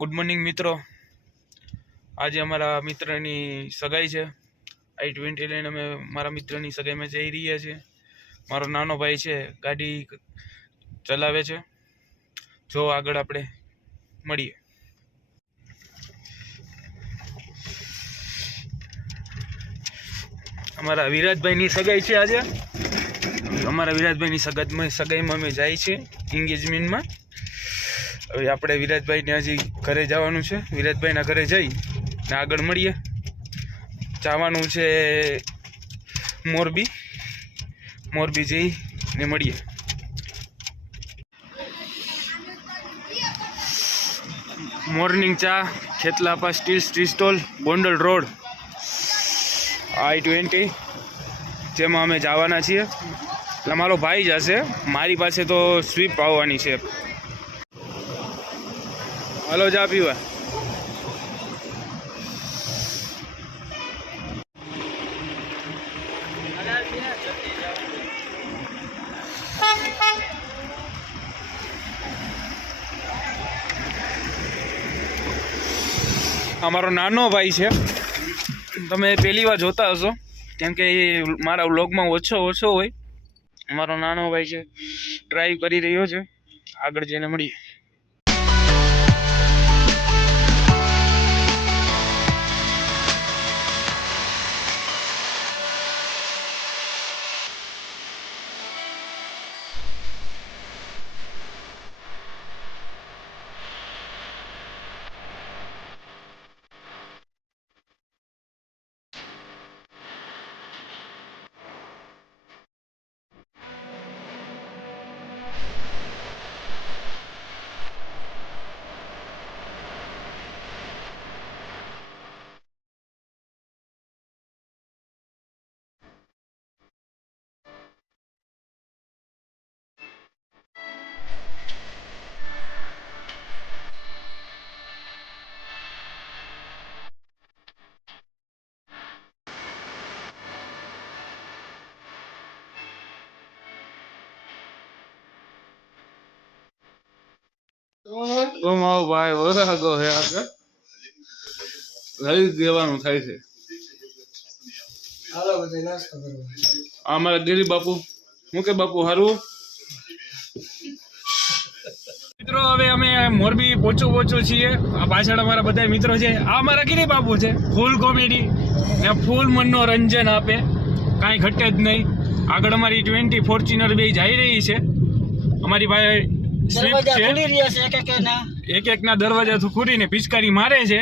Good morning મિત્રો। આજે અમારા મિત્રની સગાઈ છે। i20 લઈને અમે મારા મિત્રની સગાઈમાં જઈ રહ્યા છીએ। મારો નાનો ભાઈ છે, ગાડી ચલાવે છે। જો આગળ આપણે મળીએ। અમારા વિરાજભાઈની સગાઈ છે આજે। અમારા વિરાજભાઈની સગાઈમાં અમે જાય છે એન્ગેજમેન્ટમાં। હવે આપણે વિરાજભાઈને હજી ઘરે જવાનું છે। વિરાજભાઈના ઘરે જઈ ને આગળ મળીએ। જવાનું છે મોરબી જઈ ને મળીએ। મોર્નિંગ ચા Khetlapa steel stall Gondal road i20 જેમાં અમે જવાના છીએ। એટલે મારો ભાઈ જ હશે, મારી પાસે તો સ્વીપ આવવાની છે। હાલો ચા પીવા। અમારો નાનો ભાઈ છે, તમે પહેલી વાર જોતા હશો કેમ કે એ મારા વ્લોગમાં ઓછો હોય। મારો નાનો ભાઈ છે, ડ્રાઈવ કરી રહ્યો છે। આગળ જઈને મળીએ। મારો ભાઈ વરાગો છે, આગળ લઈ દેવાનું થાય છે। અમારા દિલીપ બાપુ હું કે બાપુ હારું મિત્રો। હવે અમે મોરબી પહોંચો છીએ। આ પાછળ અમારા બધા મિત્રો છે। આ અમારા ગિરી બાપુ છે, ફૂલ કોમેડી ને ફૂલ મનોરંજન આપે, કાંઈ ઘટે જ નહીં। આગળ અમારી 20 ફોર્ચ્યુનર બે જઈ રહી છે। અમારી ભાઈ એક ના દરવાજા ખોલીને પિચકારી મારે છે।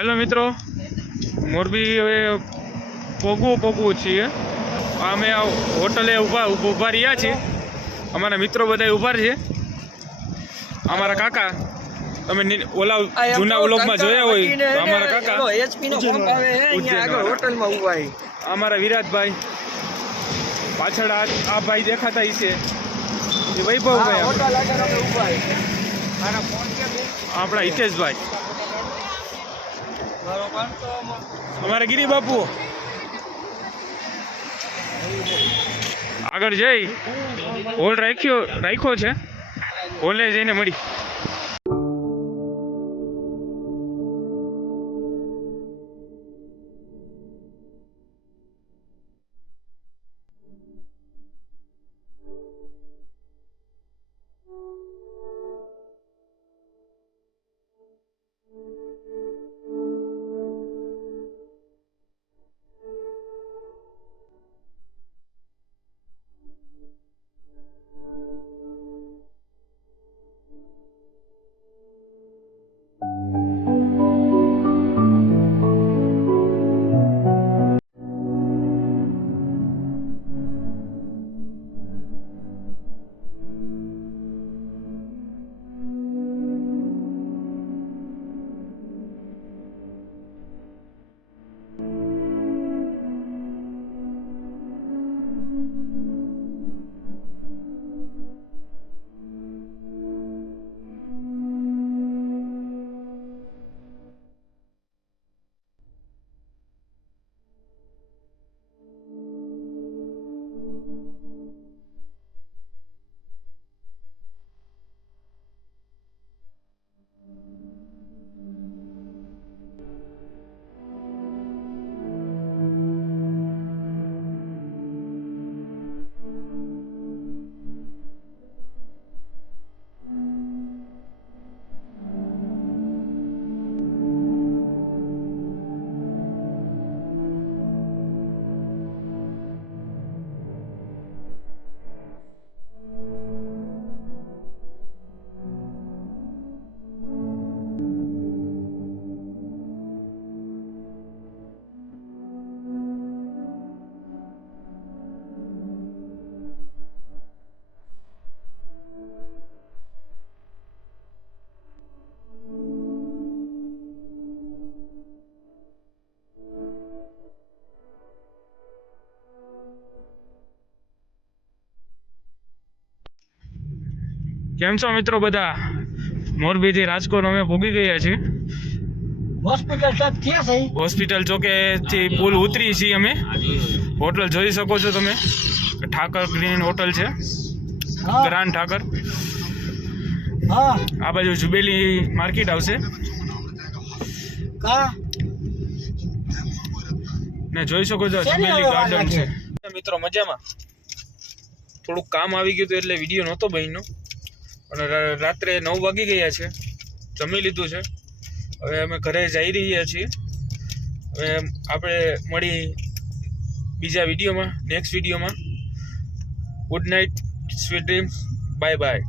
હેલો મિત્રો, મોરબી હવે પોગવું છીએ. અમે આ હોટલે ઊભા રહ્યા છીએ. અમારા મિત્રો બધા ઊભા છે. અમારા કાકા, તમે ઓલા જૂના વ્લોગમાં જોયા હોય તો અમારા કાકા અમારા વિરાટભાઈ, પાછળ આ ભાઈ દેખાતા છે એ વૈભવભાઈ, આપણા હિતેશભાઈ, અમારા ગિરી બાપુ. આગળ જઈ હોલ રાખ્યો છે, હોલે જઈને મળી. કેમ છો મિત્રો બધા? મોરબીથી રાજકોટ અમે પહોંચી ગયા છીએ. હોસ્પિટલ ચોકેથી પુલ ઉતરી છીએ અમે. હોટલ જોઈ શકો છો તમે, ઠાકર ગ્રીન હોટલ છે, ગ્રાન્ડ ઠાકર. આ બાજુ જુબેલી માર્કેટ આવશે ને જોઈ શકો છો જુબેલી ગાર્ડન છે. મિત્રો મજામાં? થોડુંક કામ આવી ગયું હતું એટલે વિડીયો નહોતો બન્યો, અને રાત્રે 9 વાગી ગયા છે. જમી લીધું છે, હવે અમે ઘરે જઈ રહ્યા છીએ. હવે આપણે મળી બીજા વિડીયોમાં, નેક્સ્ટ વિડીયોમાં. Good night, sweet dreams, bye bye.